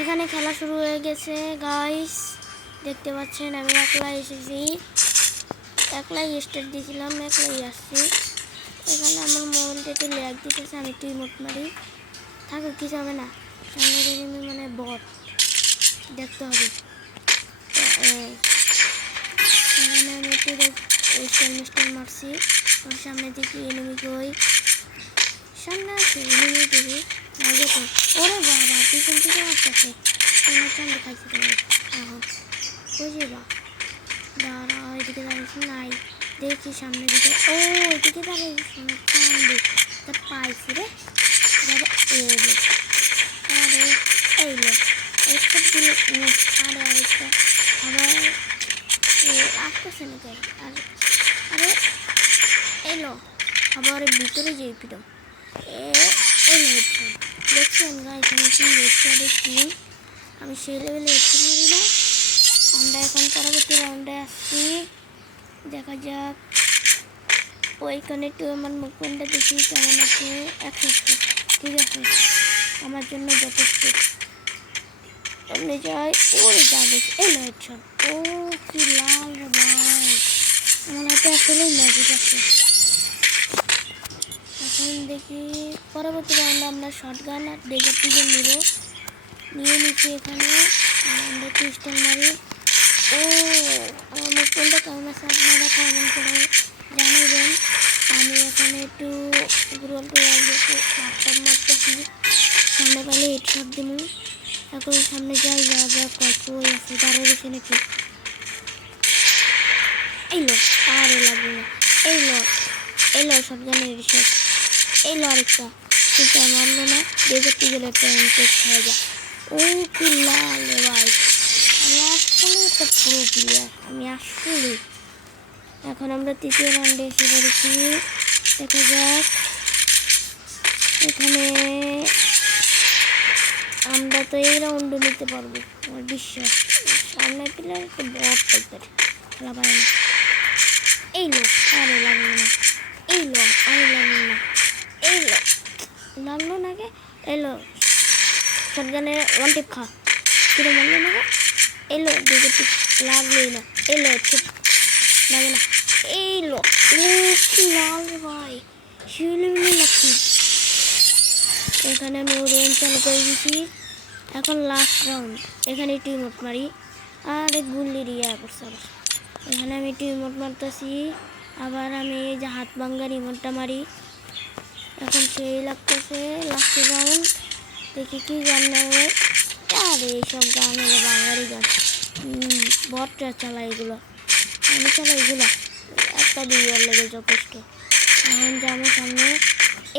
এখানে খেলা শুরু হয়ে গেছে গাইস, দেখতে পাচ্ছেন আমি একলাই এসেছি, একলাই স্টার্ট দিয়েছিলাম, একলাই আসছি। এখানে আমার মোবাইলটা একটু ল্যাগ দিতেছে, আমি একটু ইমোট মারি, থাকো কিছু হবে না। সামনে এনিমি মানে বট, দেখতে হবে। এখানে আমি একটু স্টাইল মিস্টাইল মারছি, ওর সামনে দেখি এনিমি কই, সামনে আছে এনিমি দেখি আগে তো। ওরে বাবা পিছন থেকে আসতেছে, তোমার সামনে খাইছি তোমার। এখন কই যাবা, দাঁড়াও এদিকে দাঁড়িয়েছি নাই, দেখি সামনের দিকে, ও এদিকে দাঁড়িয়েছি শোনার চান্দি, তা পাইছি রে বাবা। এলো আরে এইলো একটা দিলে, আরে আরেকটা আবার আসতেছে নাকি, আর আরে এলো আবার ভিতরে যেই পিটো এলো হেডশট। দেখছেন গাইস আমি কি হেডশটের কিং, আমি সেই লেভেলে হেডশট মারি না। আমরা এখন পরবর্তী রাউন্ডে আসছি, দেখা যাক। ওইখানে একটু আমার মুখটা দেখি কেমন আছে, 100 ঠিক আছে আমার জন্য যথেষ্ট। সামনে যাই, ওরে যাবে এলো হেডশট। ও কি লাল রে ভাই, আমার হাতে আসলেই ম্যাজিক আছে। এখন দেখি পরবর্তী রাউন্ডে আমরা শটগান আর ডেজার্ট পিজন নিয়ে নিচ্ছি। এখানে আমরা একটু স্টাইল মারি। ও আমার মুখটা কেমন আছে আপনারা কমেন্ট করে জানাবেন। আমি এখানে একটু গ্রোল ল্যাপটপ মারতেছি, সামনে পাইলে হেডশট দিব। এখন সামনে যাই, যা যা কই আছে তারের এখানে কি এইলো, আরে লাগবে না, এইলো শটগানের হেডশট, এইলো আরেকটা, কিন্তু মারলো না। ডেজার্ট পিজেল একটা ইনটেক্ট হয়ে যায়। ও কি লাল রে ভাই, আমি আসলে একটা পুরো প্লেয়ার, আমি আসলে। এখন আমরা তৃতীয় রাউন্ডে এসে পড়েছি, দেখা যাক। এখানে আমরা তো এই রাউন্ডও নিতে পারবো আমার বিশ্বাস। সামনে প্লেয়ার একটু বট টাইপের, খেলা পারে না। এইলো আরে লাগলো না, এইলো আরে লাগলো না, এইলো লাগলো না গে, এলো শটগানের ওয়ান টিপ খা, কিরো মারলো না গে, এলো দুটো টিপ লাগলোই না, এলো টিপ লাগে না, এইলো কি লাল ভাই, শিউলি লাগছে। এখানে আমি ওরেন চালু করে দিয়েছি। এখন লাস্ট রাউন্ড, এখানে একটু ইমোট মারি, আর গুল্লি রিয়া করছে। এখানে আমি একটু ইমোট মারতেছি, আবার আমি এই যে হাত ভাঙ্গার ইমোটটা মারি। এখন সেই লাগতেছে লাস্ট রাউন্ড, দেখি কি গান নেবে। আরে এইসব গান হলো বাঙালি গান, বটরা চালায় এগুলো, আমি চালাই এগুলো, একটা দুইবার লেগে যথেষ্ট। এখন যাবো সামনে,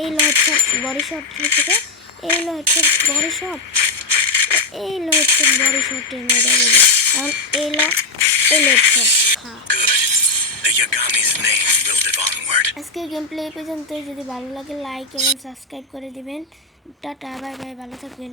এই হচ্ছে বডি শট থেকে, এই হচ্ছে বডি শট, এই হচ্ছে বডি শটে মেরে দেবে। এখন এই হচ্ছে খা। আজকের গেম প্লে পর্যন্ত, যদি ভালো লাগে লাইক এবং সাবস্ক্রাইব করে দিবেন। টাটা বাই বাই, ভালো থাকবেন।